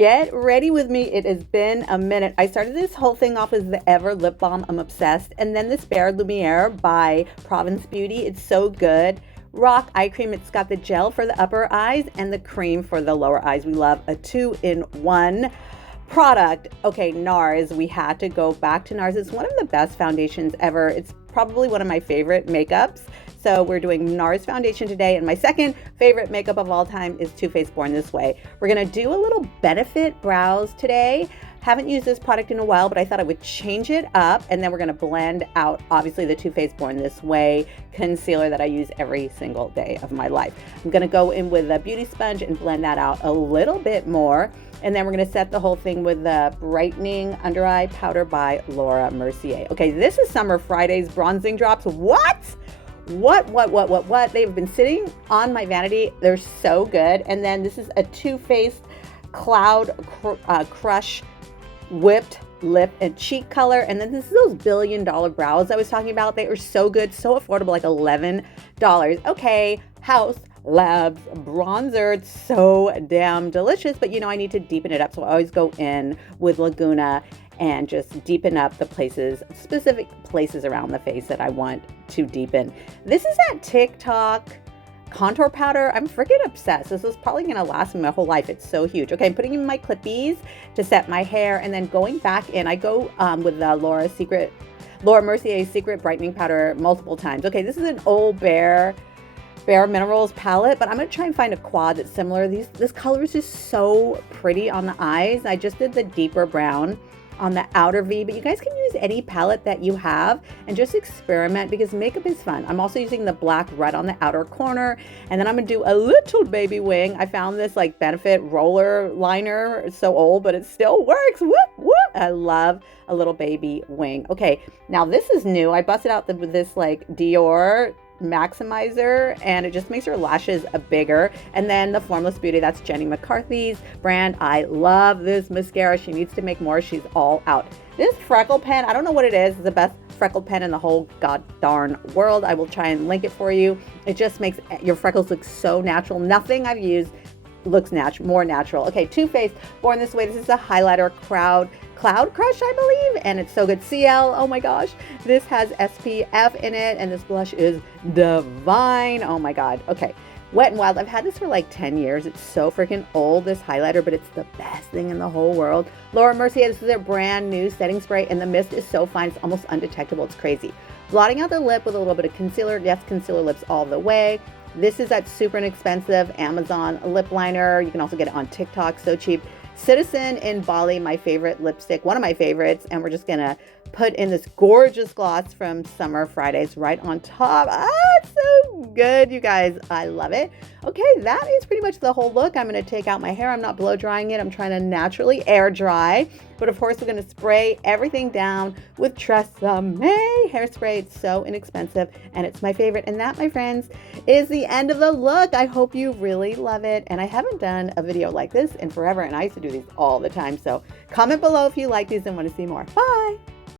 Get ready with me. It has been a minute. I started this whole thing off as the Ever lip balm. I'm obsessed. And then this Bare Lumiere by Province Beauty. It's so good. Rock eye cream. It's got the gel for the upper eyes and the cream for the lower eyes. We love a 2-in-1 product. Okay, NARS. We had to go back to NARS. It's one of the best foundations ever. It's probably one of my favorite makeups. So we're doing NARS foundation today, and my second favorite makeup of all time is Too Faced Born This Way. We're gonna do a little Benefit brows today. Haven't used this product in a while, but I thought I would change it up, and then we're gonna blend out, obviously, the Too Faced Born This Way concealer that I use every single day of my life. I'm gonna go in with a beauty sponge and blend that out a little bit more, and then we're gonna set the whole thing with the Brightening Under Eye Powder by Laura Mercier. Okay, this is Summer Friday's bronzing drops. What? They've been sitting on my vanity. They're so good. And then this is a Too Faced Cloud Crush Whipped Lip and Cheek Color. And then this is those $1 billion brows I was talking about. They are so good, so affordable, like $11. Okay, House Labs bronzer. It's so damn delicious, but you know, I need to deepen it up. So I always go in with Laguna and just deepen up the places, specific places around the face that I want to deepen. This is that TikTok contour powder. I'm freaking obsessed. This is probably gonna last me my whole life. It's so huge. Okay, I'm putting in my clippies to set my hair, and then going back in, I go with the Laura Mercier's Secret Brightening Powder multiple times. Okay, this is an old Bare Minerals palette, but I'm gonna try and find a quad that's similar. This color is just so pretty on the eyes. I just did the deeper brown on the outer V, but you guys can use any palette that you have and just experiment because makeup is fun. I'm also using the black red on the outer corner, and then I'm gonna do a little baby wing. I found this like Benefit roller liner. It's so old, but it still works. Whoop, whoop. I love a little baby wing. Okay, now this is new. I busted out with this like Dior maximizer, and it just makes your lashes bigger. And then the Formless Beauty, that's Jenny McCarthy's brand. I love this mascara. She needs to make more. She's all out. This freckle pen, I don't know what it is. It's the best freckle pen in the whole god darn world. I will try and link it for you. It just makes your freckles look so natural. Nothing I've used looks more natural. Okay, Too Faced Born This Way. This is a highlighter Cloud Crush, I believe, and it's so good. CL, oh my gosh. This has SPF in it, and this blush is divine. Oh my God. Okay, Wet n Wild. I've had this for like 10 years. It's so freaking old, this highlighter, but it's the best thing in the whole world. Laura Mercier, this is their brand new setting spray, and the mist is so fine, it's almost undetectable. It's crazy. Blotting out the lip with a little bit of concealer. Yes, concealer lips all the way. This is that super inexpensive Amazon lip liner. You can also get it on TikTok, so cheap. Citizen in Bali, my favorite lipstick, one of my favorites, and we're just gonna put in this gorgeous gloss from Summer Fridays right on top. It's so good, you guys. I love it. Okay, that is pretty much the whole look. I'm gonna take out my hair. I'm not blow drying it. I'm trying to naturally air dry, but of course we're gonna spray everything down with Tresemme hairspray. It's so inexpensive, and it's my favorite. And that, my friends, is the end of the look. I hope you really love it. And I haven't done a video like this in forever, and I used to do these all the time. So comment below if you like these and want to see more. Bye.